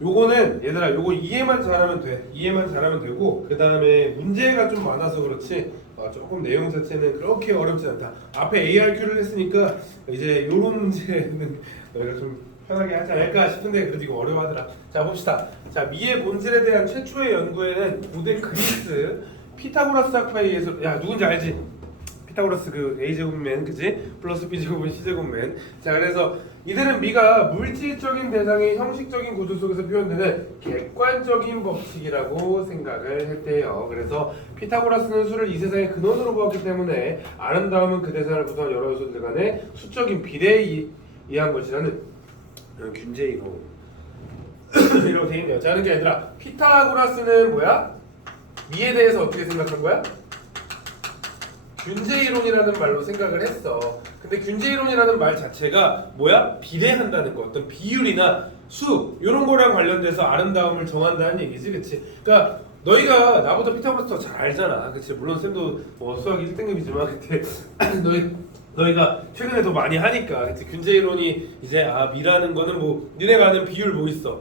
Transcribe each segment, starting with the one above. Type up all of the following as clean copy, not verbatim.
요거는 얘들아 요거 이해만 잘하면 돼. 이해만 잘하면 되고 그 다음에 문제가 좀 많아서 그렇지 조금 내용 자체는 그렇게 어렵지 않다. 앞에 ARQ를 했으니까 이제 요런 문제는 너희가 좀 편하게 하지 않을까 싶은데 그래도 이거 어려워하더라. 자 봅시다. 자 미의 본질에 대한 최초의 연구에는 고대 그리스 피타고라스 학파에 의해서 야 누군지 알지? 피타고라스 그 a제곱면 그지? 플러스 b제곱은 c제곱면. 자 그래서 이들은 미가 물질적인 대상의 형식적인 구조 속에서 표현되는 객관적인 법칙이라고 생각을 했대요. 그래서 피타고라스는 수를 이 세상의 근원으로 보았기 때문에 아름다움은 그 대상을 구성한 여러 요소들 간의 수적인 비례에 의한 것이라는 균제이론 이라고 돼 있네요. 자 그러니까 얘들아 피타고라스는 뭐야? 미에 대해서 어떻게 생각한 거야? 균제이론이라는 말로 생각을 했어. 근데 균제이론이라는 말 자체가 뭐야? 비례한다는 거, 어떤 비율이나 수 이런 거랑 관련돼서 아름다움을 정한다는 얘기지, 그치? 그러니까 너희가 나보다 피타고라스 더 잘 알잖아, 그치? 물론 쌤도 뭐 수학 1등급이지만 그때 너희가 최근에 더 많이 하니까, 그치? 균제이론이 이제 미라는 거는 뭐 니네가 아는 비율 뭐 있어?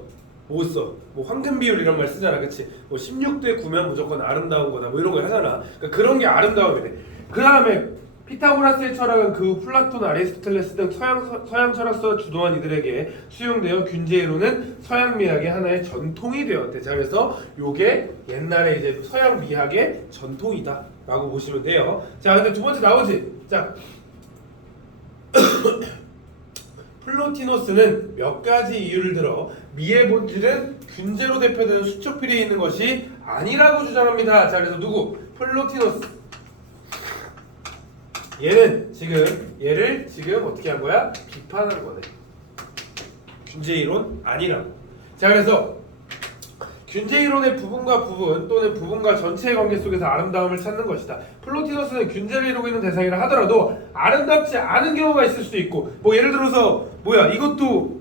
뭐 있어? 뭐 황금 비율 이런 말 쓰잖아, 그치? 뭐 16대 9면 무조건 아름다운 거다, 뭐 이런 거 하잖아. 그러니까 그런 게 아름다움이래. 그 다음에 피타고라스의 철학은 그 플라톤, 아리스토텔레스 등 서양 철학서 주도한 이들에게 수용되어 균제이론은 서양 미학의 하나의 전통이 되었대. 자 그래서 요게 옛날에 이제 서양 미학의 전통이다 라고 보시면 돼요. 자 근데 두 번째 나오지? 자 플로티노스는 몇 가지 이유를 들어 미의 본질은 균제로 대표되는 수적 비례에 있는 것이 아니라고 주장합니다. 자 그래서 누구? 플로티노스. 얘를 지금 어떻게 한 거야? 비판한 거네. 균제이론 아니라고. 자 그래서 균제이론의 부분과 부분 또는 부분과 전체의 관계 속에서 아름다움을 찾는 것이다. 플로티너스는 균제를 이루고 있는 대상이라 하더라도 아름답지 않은 경우가 있을 수도 있고, 뭐 예를 들어서 뭐야 이것도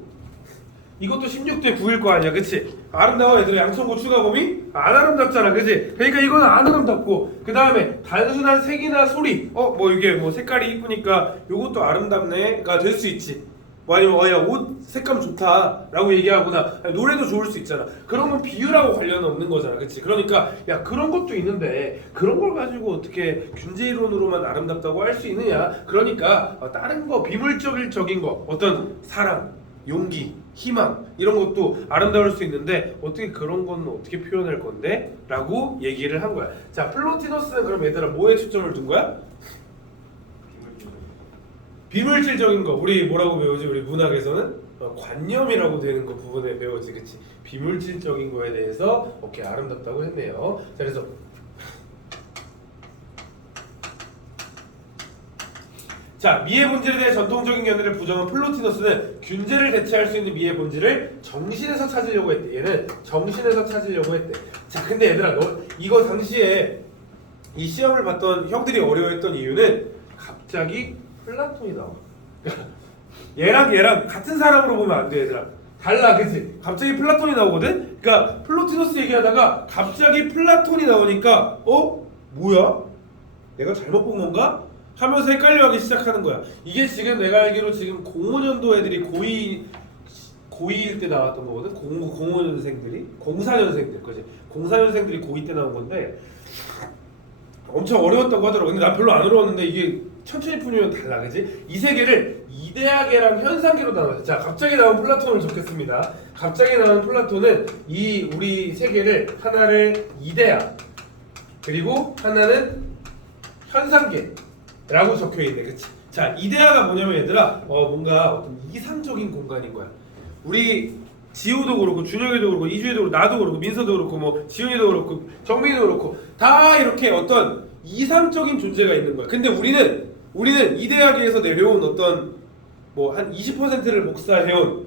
16대 9일 거 아니야, 그치? 아름다워 얘들아. 양천고 추가범위 안 아름답잖아, 그치? 그러니까 이거는 안 아름답고, 그 다음에 단순한 색이나 소리, 뭐 이게 뭐 색깔이 이쁘니까 요것도 아름답네가 될 수 있지. 뭐 아니면 야 옷 색감 좋다라고 얘기하거나 노래도 좋을 수 있잖아. 그런 건 비유라고 관련 없는 거잖아, 그치? 그러니까 야 그런 것도 있는데 그런 걸 가지고 어떻게 균제이론으로만 아름답다고 할 수 있느냐? 그러니까 다른 거 비물적인 거, 어떤 사랑, 용기, 희망 이런 것도 아름다울 수 있는데 어떻게 그런 건 어떻게 표현할 건데? 라고 얘기를 한 거야. 자 플로티너스는 그럼 얘들아 뭐에 초점을 둔 거야? 비물질적인 거. 우리 뭐라고 배우지? 우리 문학에서는 관념이라고 되는 거 부분에 배우지, 그치? 비물질적인 거에 대해서 오케이 아름답다고 했네요. 자 그래서 자 미의 본질에 대해 전통적인 견해를 부정한 플로티너스는 균제를 대체할 수 있는 미의 본질을 정신에서 찾으려고 했대. 얘는 정신에서 찾으려고 했대. 자 근데 얘들아 너 이거 당시에 이 시험을 봤던 형들이 어려워했던 이유는 갑자기 플라톤이 나와. 얘랑 같은 사람으로 보면 안 돼, 얘들아. 달라, 그치? 갑자기 플라톤이 나오거든? 그러니까 플로티너스 얘기하다가 갑자기 플라톤이 나오니까 뭐야? 내가 잘못 본 건가? 하면서 헷갈려하기 시작하는 거야. 이게 지금 내가 알기로 지금 05년도 애들이 고2일 때 나왔던 거거든? 05년생들이? 04년생들, 그지? 04년생들이 고2 때 나온 건데 엄청 어려웠다고 하더라고. 근데 난 별로 안 어려웠는데 이게 천천히 풀면 달라, 그지? 이 세계를 이데아계랑 현상계로 나눠요. 자, 갑자기 나온 플라톤을 적겠습니다. 갑자기 나온 플라톤은 이 우리 세계를 하나를 이데아 그리고 하나는 현상계라고 적혀 있네, 그치? 자, 이데아가 뭐냐면 얘들아, 뭔가 어떤 이상적인 공간인 거야. 우리 지호도 그렇고 준혁이도 그렇고 이주희도 그렇고 나도 그렇고 민서도 그렇고 뭐 지훈이도 그렇고 정민이도 그렇고 다 이렇게 어떤 이상적인 존재가 있는 거야. 근데 우리는 이데아계에서 내려온 어떤 뭐 한 20%를 복사해온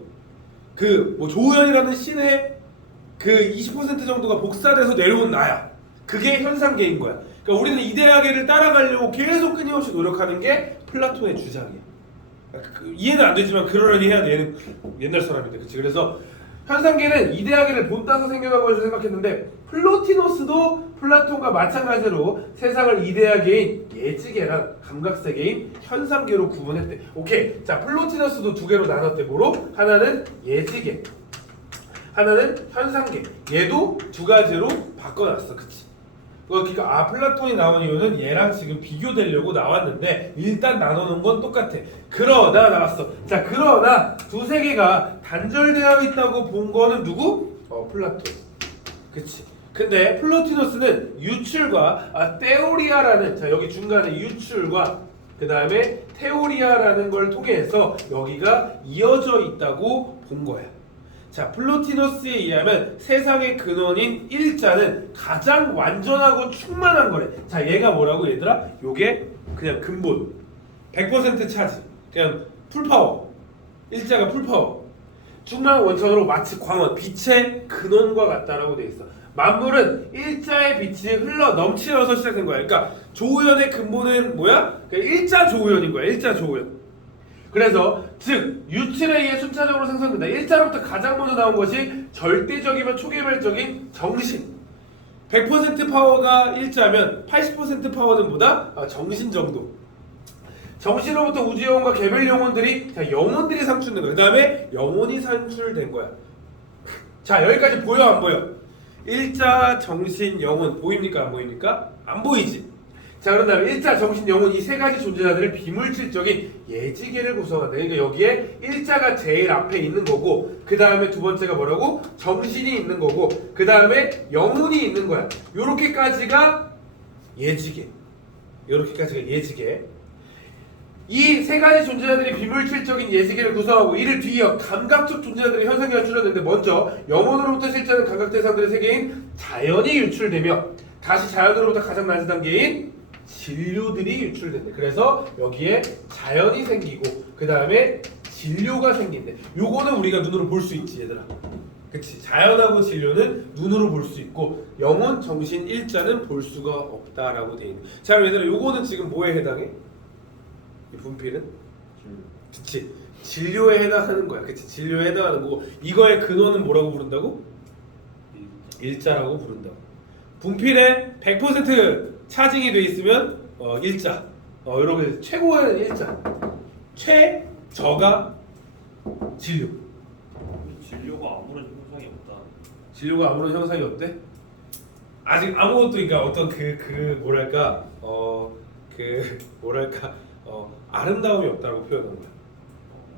그 뭐 조우현이라는 신의 그 20% 정도가 복사돼서 내려온 나야. 그게 현상계인 거야. 그러니까 우리는 이데아계를 따라가려고 계속 끊임없이 노력하는 게 플라톤의 주장이야. 이해는 안 되지만 그러려니 해야 돼. 얘는 옛날 사람인데, 그치? 그래서 현상계는 이데아계를 본따서 생겨난 것으로 생각했는데 플로티노스도 플라톤과 마찬가지로 세상을 이데아계인 예지계랑 감각세계인 현상계로 구분했대. 오케이. 자 플로티노스도 두 개로 나눴대. 뭐로? 하나는 예지계, 하나는 현상계. 얘도 두 가지로 바꿔놨어. 그치? 그러니까 플라톤이 나온 이유는 얘랑 지금 비교되려고 나왔는데 일단 나눠놓은 건 똑같아. 그러나 나왔어. 자, 그러나 두세 개가 단절되어 있다고 본 거는 누구? 플라톤. 그치? 근데 플로티노스는 유출과 테오리아라는, 자 여기 중간에 유출과 그 다음에 테오리아라는 걸 통해서 여기가 이어져 있다고 본 거야. 자, 플로티노스에 의하면 세상의 근원인 일자는 가장 완전하고 충만한 거래. 자, 얘가 뭐라고 얘들아? 요게 그냥 근본 100% 차지, 그냥 풀파워. 일자가 풀파워, 충만한 원천으로 마치 광원, 빛의 근원과 같다라고 돼 있어. 만물은 일자의 빛이 흘러 넘치면서 시작된 거야. 그러니까 조우연의 근본은 뭐야? 그러니까 일자 조우연인 거야. 일자 조우연. 그래서 즉 유출에 의해 순차적으로 생성된다. 일자로부터 가장 먼저 나온 것이 절대적이면 초개별적인 정신. 100% 파워가 일자면 80% 파워는 뭐다? 정신 정도. 정신으로부터 우주 영혼과 개별 영혼들이, 자 영혼들이 산출된 거야. 그 다음에 영혼이 산출된 거야. 자, 여기까지 보여 안 보여? 일자, 정신, 영혼 보입니까 안 보입니까? 안 보이지. 자, 그런 다음에 일자, 정신, 영혼 이 세 가지 존재자들을 비물질적인 예지계를 구성한다. 그러니까 여기에 일자가 제일 앞에 있는 거고, 그 다음에 두 번째가 뭐라고? 정신이 있는 거고, 그 다음에 영혼이 있는 거야. 요렇게까지가 예지계. 요렇게까지가 예지계. 이 세 가지 존재자들이 비물질적인 예지계를 구성하고 이를 뒤이어 감각적 존재자들의 현상이 추출되는데, 먼저 영혼으로부터 실제하는 감각 대상들의 세계인 자연이 유출되며 다시 자연으로부터 가장 낮은 단계인 진료들이 유출된대. 그래서 여기에 자연이 생기고 그 다음에 진료가 생긴대. 요거는 우리가 눈으로 볼 수 있지 얘들아. 그치? 자연하고 진료는 눈으로 볼 수 있고 영혼, 정신, 일자는 볼 수가 없다라고 돼 있는. 자, 얘들아 요거는 지금 뭐에 해당해? 이 분필은? 그치? 진료에 해당하는 거야. 그치? 진료에 해당하는 거고, 이거의 근원은 뭐라고 부른다고? 일자라고 부른다고. 분필에 100% 차징이 돼 있으면 일자. 여러분 최고의 일자. 최저가 진료. 진료가 아무런 형상이 없다. 진료가 아무런 형상이 없대? 아직 아무것도, 그러니까 어떤 뭐랄까 아름다움이 없다고 표현한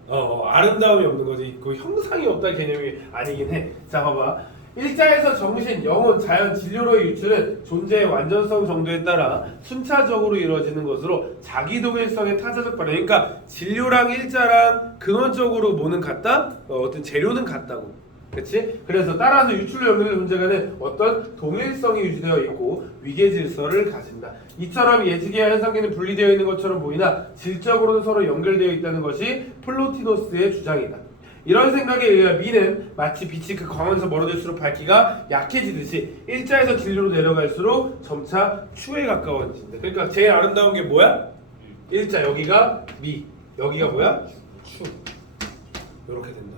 거야. 아름다움이 없는 거지. 그 형상이 없다 개념이 아니긴 해. 자, 봐봐. 일자에서 정신, 영혼, 자연, 진료로의 유출은 존재의 완전성 정도에 따라 순차적으로 이루어지는 것으로 자기동일성의 타자적 발현. 그러니까 진료랑 일자랑 근원적으로 뭐는 같다? 어떤 재료는 같다고. 그치? 그래서 따라서 유출로 연결된 존재간에 어떤 동일성이 유지되어 있고 위계 질서를 가진다. 이처럼 예지계와 현상계는 분리되어 있는 것처럼 보이나 질적으로는 서로 연결되어 있다는 것이 플로티노스의 주장이다. 이런 생각에 의해 미는 마치 빛이 그 광원에서 멀어질수록 밝기가 약해지듯이 일자에서 진료로 내려갈수록 점차 추에 가까워진다. 그러니까 제일 아름다운 게 뭐야? 일자. 여기가 미, 여기가 뭐야? 추. 이렇게 된다.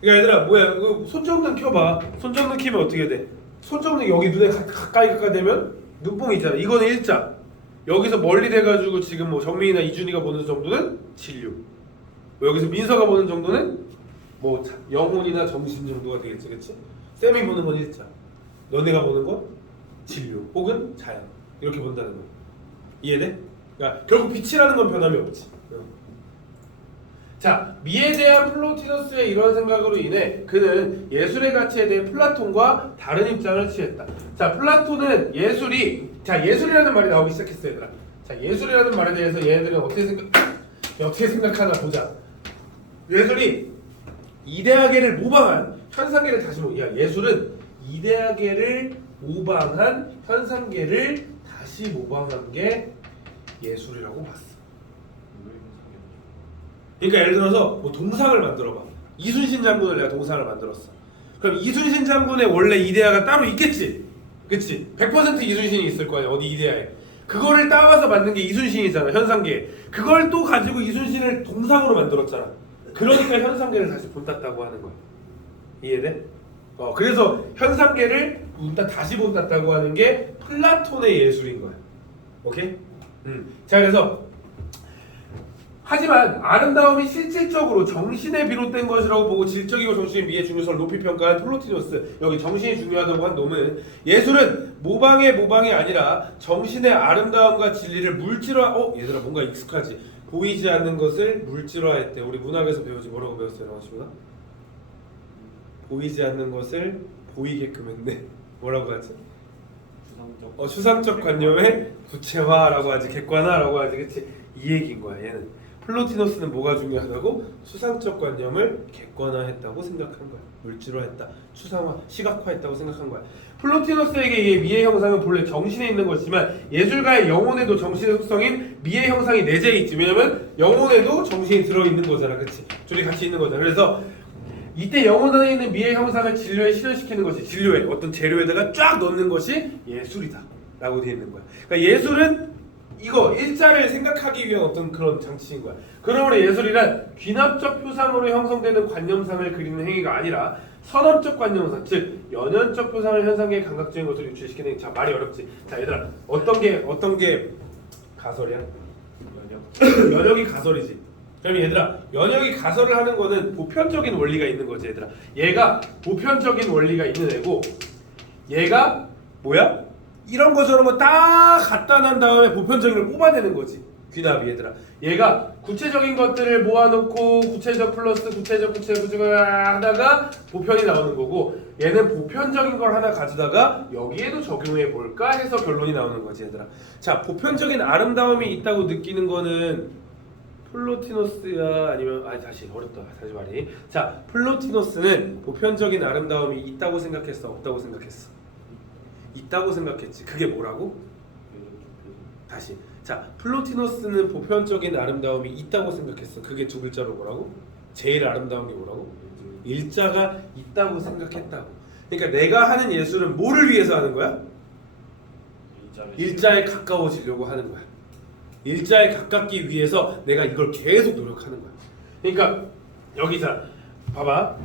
그러니까 얘들아 뭐야? 손정등 켜봐. 손정등 키면 어떻게 돼? 손정등 여기 눈에 가까이 되면 눈뽕이 있잖아. 이거는 일자. 여기서 멀리 돼가지고 지금 뭐 정민이나 이준이가 보는 정도는 진료. 여기서 민서가 보는 정도는 뭐 영혼이나 정신 정도가 되겠지, 그렇지? 쌤이 보는 건 일자, 너네가 보는 건 진료 혹은 자연, 이렇게 본다는 거야. 이해돼? 그러니까 결국 빛이라는 건 변함이 없지. 자, 미에 대한 플로티너스의 이런 생각으로 인해 그는 예술의 가치에 대해 플라톤과 다른 입장을 취했다. 자, 플라톤은 예술이라는 말이 나오기 시작했어, 얘들아. 자, 예술이라는 말에 대해서 얘네들은 어떻게 생각하나 보자. 예술이 이데아계를 모방한 현상계를 다시 예술은 이데아계를 모방한 현상계를 다시 모방한 게 예술이라고 봤어. 그러니까 예를 들어서 뭐 동상을 만들어봐. 이순신 장군을 내가 동상을 만들었어. 그럼 이순신 장군의 원래 이데아가 따로 있겠지, 그치? 100% 이순신이 있을 거 아니야, 어디 이데아에. 그거를 따와서 만든 게 이순신이잖아, 현상계. 그걸 또 가지고 이순신을 동상으로 만들었잖아. 그러니까 현상계를 다시 본땄다고 하는 거야. 이해돼? 그래서 현상계를 다시 본땄다고 하는 게 플라톤의 예술인 거야. 오케이? 자, 그래서 하지만 아름다움이 실질적으로 정신에 비롯된 것이라고 보고 질적이고 정신의 미의 중요성을 높이 평가한 플로티노스, 여기 정신이 중요하다고 한 놈은 예술은 모방이 아니라 정신의 아름다움과 진리를 물질화. 얘들아 뭔가 익숙하지? 보이지 않는 것을 물질화했대. 우리 문학에서 배우지. 뭐라고 배웠어요, 영어씨보다? 보이지 않는 것을 보이게끔 했네. 뭐라고 하지? 추상적 관념의 구체화라고 하지, 객관화라고 하지, 그치? 이 얘기인 거야. 얘는 플로티노스는 뭐가 중요하다고? 추상적 관념을 객관화했다고 생각한 거야. 물질화했다, 추상화, 시각화했다고 생각한 거야. 플로티노스에게 이 미의 형상은 본래 정신에 있는 것이지만 예술가의 영혼에도 정신의 속성인 미의 형상이 내재해 있지. 왜냐면 영혼에도 정신이 들어있는 거잖아, 그치? 둘이 같이 있는 거잖아. 그래서 이때 영혼 안에 있는 미의 형상을 진료에 실현시키는 것이, 진료에 어떤 재료에다가 쫙 넣는 것이 예술이다 라고 되어 있는 거야. 그러니까 예술은 이거 일자를 생각하기 위한 어떤 그런 장치인 거야. 그러므로 예술이란 귀납적 표상으로 형성되는 관념상을 그리는 행위가 아니라 선언적 관념상, 즉 연연적 표상을 현상계의 감각적인 것으로 유출시키는 행위. 자, 말이 어렵지. 자, 얘들아, 어떤 게 가설이야? 연역이 가설이지. 그럼 얘들아, 연역이 가설을 하는 거는 보편적인 원리가 있는 거지. 얘들아, 얘가 보편적인 원리가 있는 애고, 얘가 뭐야? 이런 거 저런 거 딱 갖다 난 다음에 보편적인 걸 뽑아내는 거지. 귀납이. 얘들아, 얘가 구체적인 것들을 모아놓고 구체적 플러스 구체적 하다가 보편이 나오는 거고, 얘는 보편적인 걸 하나 가져다가 여기에도 적용해 볼까 해서 결론이 나오는 거지. 얘들아, 자, 보편적인 아름다움이 있다고 느끼는 거는 플로티노스야 아니면 다시 어렵다. 다시 말이. 자, 플로티노스는 보편적인 아름다움이 있다고 생각했어, 없다고 생각했어? 있다고 생각했지. 그게 뭐라고? 다시. 자, 플로티노스는 보편적인 아름다움이 있다고 생각했어. 그게 두 글자로 뭐라고? 제일 아름다운 게 뭐라고? 일자가 있다고 생각했다고. 그러니까 내가 하는 예술은 뭐를 위해서 하는 거야? 일자에 가까워지려고 하는 거야. 일자에 가깝기 위해서 내가 이걸 계속 노력하는 거야. 그러니까 여기서 봐봐.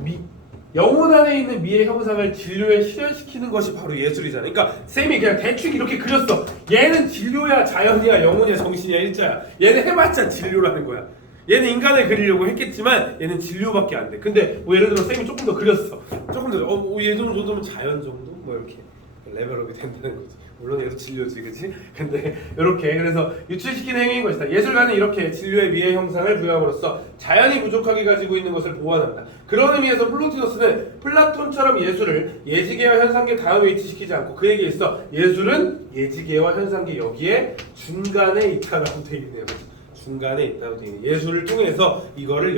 영혼 안에 있는 미의 형상을 진료에 실현시키는 것이 바로 예술이잖아. 그러니까 쌤이 그냥 대충 이렇게 그렸어. 얘는 진료야, 자연이야, 영혼이야, 정신이야, 일자야. 얘는 해봤자 진료라는 거야. 얘는 인간을 그리려고 했겠지만 얘는 진료밖에 안 돼. 근데 뭐 예를 들어 쌤이 조금 더 그렸어. 조금 더 얘 정도면 자연 정도? 뭐 이렇게 레벨업이 된다는 거지. 물론 얘도 진료지, 그치? 근데 이렇게 그래서 유출시키는 행위인 것이다. 예술가는 이렇게 진료의 미의 형상을 부여함으로써 자연이 부족하게 가지고 있는 것을 보완한다. 그런 의미에서 플로티노스는 플라톤처럼 예술을 예지계와 현상계 다음에 위치시키지 않고 그에게 있어 예술은 예지계와 현상계 여기에 중간에 있다라고 되어 있네요. 중간에 있다고 되어 있네요. 예술을 통해서 이거를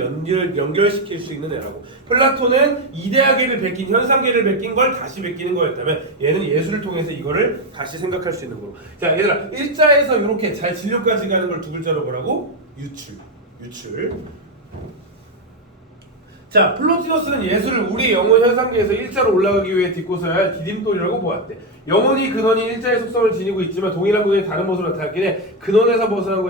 연결시킬 수 있는 애라고. 플라톤은 이데아계를 베낀, 현상계를 베낀 걸 다시 베끼는 거였다면 얘는 예술을 통해서 이거를 다시 생각할 수 있는 거로. 자, 얘들아, 일자에서 이렇게 잘 진료까지 가는 걸 두 글자로 뭐라고? 유출. 자, 플로티노스는 예술을 우리 영혼 현상계에서 일자로 올라가기 위해 딛고 서야 할 디딤돌이라고 보았대. 영혼이 근원이 일자의 속성을 지니고 있지만 동일한 근원이 다른 모습으로 나타나긴 해. 근원에서 벗어난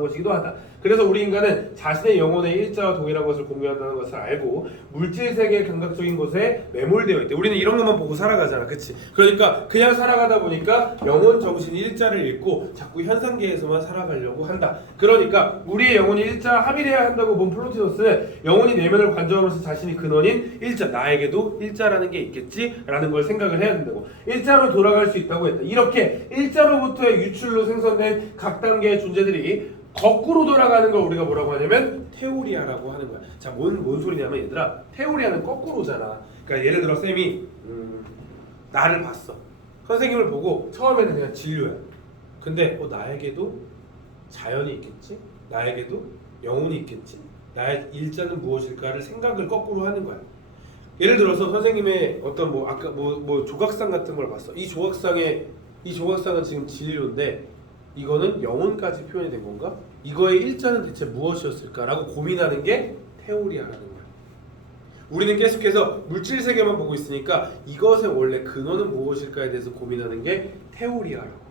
것이기도 하다. 그래서 우리 인간은 자신의 영혼의 일자와 동일한 것을 공유한다는 것을 알고 물질 세계의 감각적인 것에 매몰되어 있대. 우리는 이런 것만 보고 살아가잖아, 그치? 그러니까 그냥 살아가다 보니까 영혼, 정신, 일자를 잃고 자꾸 현상계에서만 살아가려고 한다. 그러니까 우리의 영혼이 일자 합일해야 한다고 본 플로티노스는 영혼이 내면을 관조함으로써 자신이 근원인 일자, 나에게도 일자라는 게 있겠지라는 걸 생각을 해야 된다고. 일자로 돌아갈 수 있다고 했다. 이렇게 일자로부터의 유출로 생성된 각 단계의 존재들이 거꾸로 돌아가는 걸 우리가 뭐라고 하냐면 테오리아라고 하는 거야. 자, 뭔 소리냐면 얘들아, 테오리아는 거꾸로잖아. 그러니까 예를 들어 쌤이 나를 봤어. 선생님을 보고 처음에는 그냥 진료야. 근데 나에게도 자연이 있겠지? 나에게도 영혼이 있겠지? 나의 일자는 무엇일까를 생각을 거꾸로 하는 거야. 예를 들어서 선생님의 어떤 아까 조각상 같은 걸 봤어. 이 조각상은 지금 진료인데 이거는 영혼까지 표현이 된 건가? 이거의 일자는 대체 무엇이었을까라고 고민하는 게 테오리아라는 거야. 우리는 계속해서 물질 세계만 보고 있으니까 이것의 원래 근원은 무엇일까에 대해서 고민하는 게 테오리아라고.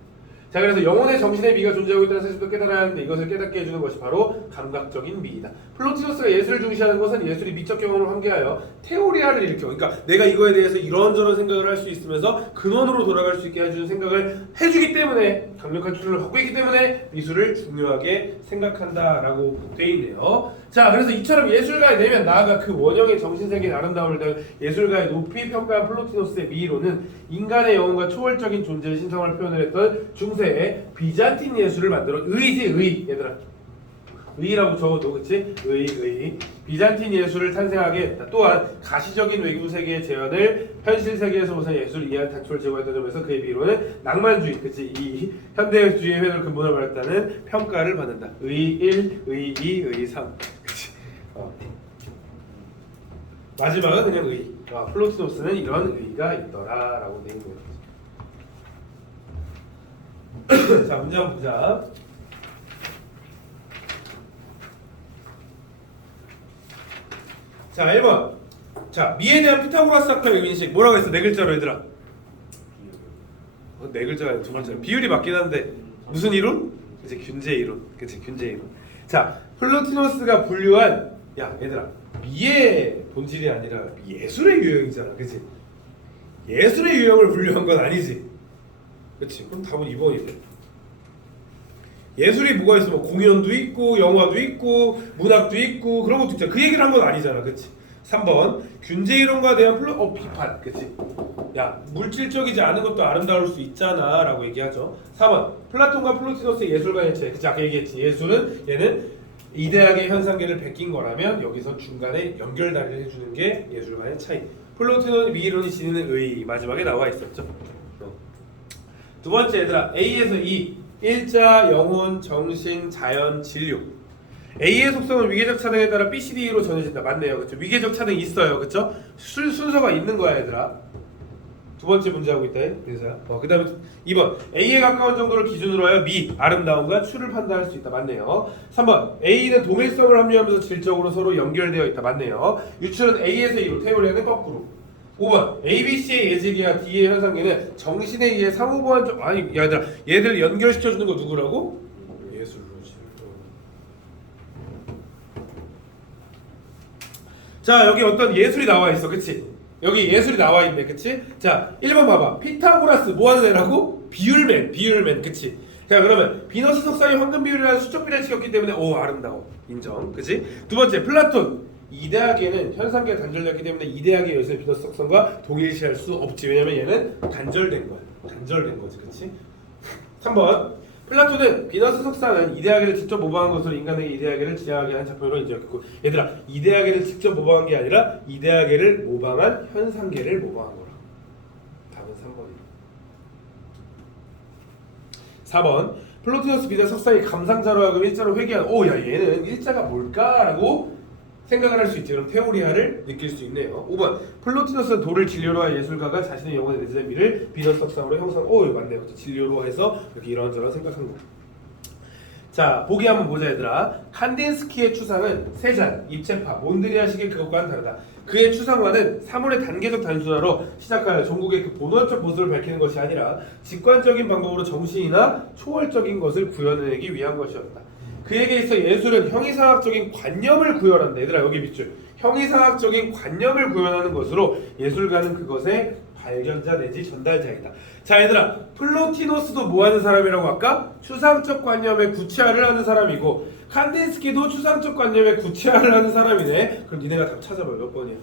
자, 그래서 영혼의 정신의 미가 존재하고 있다는 사실도 깨달아야 하는데 이것을 깨닫게 해주는 것이 바로 감각적인 미이다. 플로티노스가 예술을 중시하는 것은 예술이 미적 경험을 환기하여 테오리아를 일으켜, 그러니까 내가 이거에 대해서 이런저런 생각을 할 수 있으면서 근원으로 돌아갈 수 있게 해주는 생각을 해주기 때문에, 강력한 추론을 갖고 있기 때문에 미술을 중요하게 생각한다라고 돼 있네요. 자, 그래서 이처럼 예술가에 대면 나아가 그 원형의 정신세계의 아름다움을 대한 예술가의 높이 평가한 플로티노스의 미이론은 인간의 영혼과 초월적인 존재의 신성을 표현을 했던 중세의 비잔틴 예술을 만들어 의 얘들아, 의라고 적어도 그치? 의 비잔틴 예술을 탄생하게 했다. 또한 가시적인 외부 세계의 재현을 현실 세계에서 벗어난 예술을 이해한 단초를 제공했던 점에서 그의 미로는 낭만주의, 그치? 이 현대주의의 획을 근본으로 말했다는 평가를 받는다. 의 1, 의 2, 의 3, 그치? 마지막은 그냥 의. 플로티노스는 이런 의가 있더라라고 돼 있는 거죠. 자, 문제 한번 보자. 자, 1번. 자, 미에 대한 피타고라스 학파의 인식 뭐라고 했어? 네 글자로 얘들아. 네 글자가 아니라 두 글자. 비율이 맞긴 한데 무슨 이론? 이제 균제 이론. 그치, 균제 이론. 자, 플로티노스가 분류한, 야 얘들아, 미의 본질이 아니라 예술의 유형이잖아, 그치? 예술의 유형을 분류한 건 아니지, 그치? 그럼 답은 2번이네. 예술이 뭐가 있어? 뭐 공연도 있고 영화도 있고 문학도 있고 그런 것도 있잖아. 그 얘기를 한 건 아니잖아, 그치? 3번 균제 이론과 대한 비판, 그치? 야, 물질적이지 않은 것도 아름다울 수 있잖아 라고 얘기하죠. 4번 플라톤과 플로티노스의 예술관의 차이, 그치? 아까 얘기했지. 예술은 얘는 이데악의 현상계를 베낀 거라면 여기서 중간에 연결다리를 해주는 게 예술관의 차이. 플로티노는 미이론이 지니는 의, 마지막에 나와 있었죠. 두 번째 얘들아, A에서 E 일자, 영혼, 정신, 자연, 진료. A의 속성은 위계적 차등에 따라 B, C, D로 전해진다. 맞네요, 그렇죠? 위계적 차등이 있어요, 그렇죠? 순서가 있는 거야, 얘들아. 두 번째 문제 하고 있다. 그래서 그다음에 2번 A에 가까운 정도를 기준으로 하여 미, 아름다움과 추를 판단할 수 있다. 맞네요. 3번 A는 동일성을 함유하면서 질적으로 서로 연결되어 있다. 맞네요. 유출은 A에서 E로, 테오리아는 거꾸로. 5번 ABC의 예지기와 D의 현상계는 정신에 의해 상호보완적, 아니 얘들아, 얘들 연결시켜주는 거 누구라고? 예술로지. 자, 여기 어떤 예술이 나와 있어, 그치? 여기 예술이 나와 있네, 그치? 자, 1번 봐봐. 피타고라스 뭐 하는 애라고? 비율맨, 그치? 자, 그러면 비너스 석상이 황금 비율이라는 수적 비례를 지켰기 때문에 오, 아름다워, 인정, 그치? 두 번째 플라톤, 이데아계는 현상계가 단절됐기 때문에 이데아계 열쇠 비너스 석상과 동일시할 수 없지. 왜냐면 얘는 단절된 거야, 단절된 거지, 그치? 3번 플라톤은 비너스 석상은 이데아계를 직접 모방한 것으로 인간에게 이데아계를 지향하게 한 작품으로 인정했고, 얘들아, 이데아계를 직접 모방한 게 아니라 이데아계를 모방한 현상계를 모방한 거라. 답은 3번이다. 4번 플로티노스 비자 석상이 감상자로 하고 일자로 회귀한, 오야 얘는 일자가 뭘까라고 생각을 할 수 있지. 그럼 테오리아를 느낄 수 있네요. 5번 플로티노스는 돌을 진료로 한 예술가가 자신의 영혼의 내재된 미를 비너스 석상으로 형상. 오, 맞네요. 진료로 해서 이렇게 이런저런 생각한 거. 자, 보기 한번 보자 얘들아. 칸딘스키의 추상은 세잔, 입체파, 몬드리안식의 그것과는 다르다. 그의 추상화는 사물의 단계적 단순화로 시작하여 종국의 그 본원적 모습을 밝히는 것이 아니라 직관적인 방법으로 정신이나 초월적인 것을 구현해내기 위한 것이었다. 그에게 있어 예술은 형이상학적인 관념을 구현한다. 얘들아, 여기 밑줄. 형이상학적인 관념을 구현하는 것으로 예술가는 그것의 발견자 내지 전달자이다. 자, 얘들아, 플로티노스도 뭐하는 사람이라고 할까? 추상적 관념의 구체화를 하는 사람이고, 칸딘스키도 추상적 관념의 구체화를 하는 사람이네. 그럼 니네가 답 찾아봐. 몇 번이야?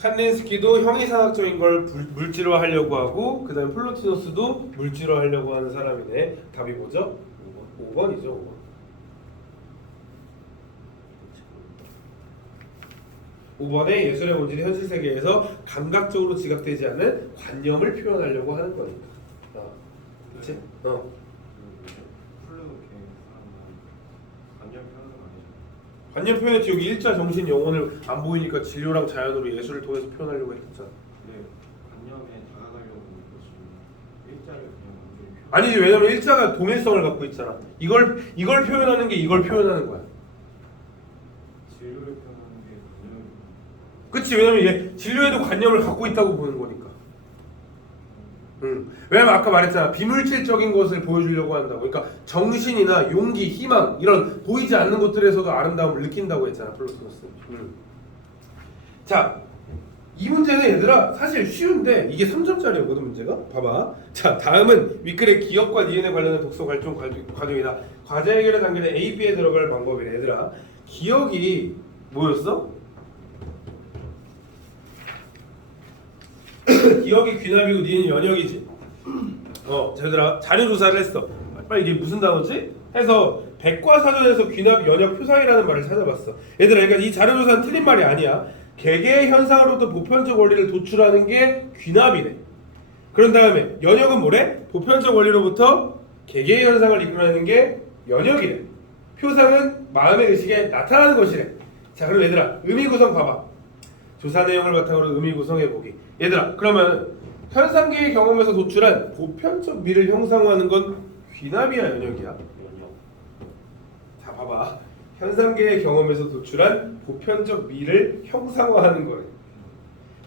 칸딘스키도 형이상학적인 걸 물질화하려고 하고, 그 다음에 플로티노스도 물질화하려고 하는 사람이네. 답이 뭐죠? 5번이죠. 5번. 5번에 예술의 본질이 현실 세계에서 감각적으로 지각되지 않는 관념을 표현하려고 하는 거니까. 그렇지? 플루 관념 표현은 아니죠. 관념 표현했지. 여기 일자, 정신, 영혼을 안 보이니까 진료랑 자연으로 예술을 통해서 표현하려고 했잖아. 네, 관념에 다가가려고 하는 것이 일자를 그냥 완전히 표현. 아니지, 왜냐면 일자가 동일성을 갖고 있잖아. 이걸 표현하는 게 이걸 표현하는 거야. 진료를 표현하는 게 관념. 그치? 왜냐면 얘 진료에도 관념을 갖고 있다고 보는 거니까. 왜냐면 아까 말했잖아. 비물질적인 것을 보여주려고 한다고. 그러니까 정신이나 용기, 희망 이런 보이지 않는 것들에서도 아름다움을 느낀다고 했잖아. 플로토너스. 자, 이 문제는 얘들아 사실 쉬운데 이게 3점짜리였거든 문제가. 봐봐. 자, 다음은 윗글의 기억과 니은에 관련된 독서 과정이다. 과제 해결의 단계는 A, B에 들어갈 방법이래. 얘들아, 기억이 뭐였어? 기억이 귀납이고 니은 연역이지. 얘들아 자료 조사를 했어. 빨리 이게 무슨 단어지? 해서 백과사전에서 귀납 연역 표상이라는 말을 찾아봤어. 얘들아, 그러니까 이 자료 조사는 틀린 말이 아니야. 개개의 현상으로부터 보편적 원리를 도출하는 게 귀납이래. 그런 다음에 연역은 뭐래? 보편적 원리로부터 개개의 현상을 이끌어내는 게 연역이래. 표상은 마음의 의식에 나타나는 것이래. 자, 그럼 얘들아 의미 구성 봐봐. 조사 내용을 바탕으로 의미 구성해보기. 얘들아, 그러면 현상계의 경험에서 도출한 보편적 미를 형상화하는 건 귀납이야 연역이야? 연역. 자, 봐봐. 현상계의 경험에서 도출한 보편적 미를 형상화하는 거예요.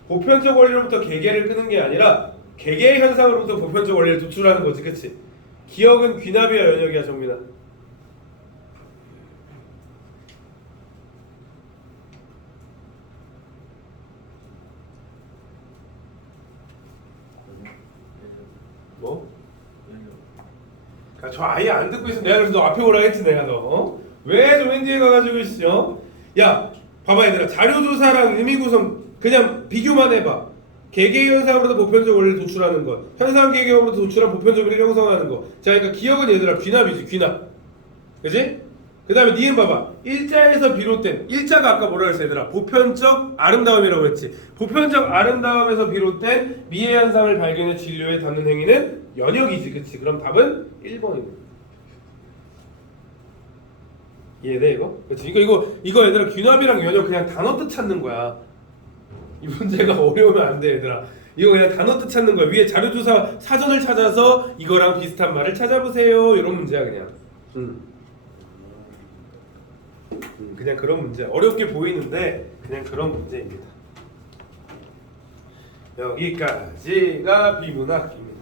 보편적 원리로부터 개개를 끄는 게 아니라 개개의 현상으로부터 보편적 원리를 도출하는 거지, 그치? 기억은 귀납이야 연역이야 정민아? 뭐? 저 아예 안 듣고 있어. 내가 그래서 너 앞에 오라 했지 내가 너. 왜 좀 맨 뒤에 가가지고 있어? 야, 봐봐 얘들아. 자료조사랑 의미구성 그냥 비교만 해봐. 개개의 현상으로도 보편적 원리를 도출하는 것, 현상 개개형으로도 도출한 보편적 원리를 형성하는 것. 자, 그러니까 기억은 얘들아 귀납이지, 귀납. 그지? 그 다음에 니은 봐봐. 일자에서 비롯된, 일자가 아까 뭐라 그랬어 얘들아? 보편적 아름다움이라고 했지. 보편적 아름다움에서 비롯된 미의 현상을 발견해 진료에 담는 행위는 연역이지, 그치? 그럼 답은 1번이네. 이해돼 이거? 그치? 이거 얘들아 귀납이랑 연역 그냥 단어 뜻 찾는 거야. 이 문제가 어려우면 안 돼 얘들아. 이거 그냥 단어 뜻 찾는 거야. 위에 자료조사 사전을 찾아서 이거랑 비슷한 말을 찾아보세요. 이런 문제야 그냥. 그냥 그런 문제. 어렵게 보이는데 그냥 그런 문제입니다. 여기까지가 비문학입니다.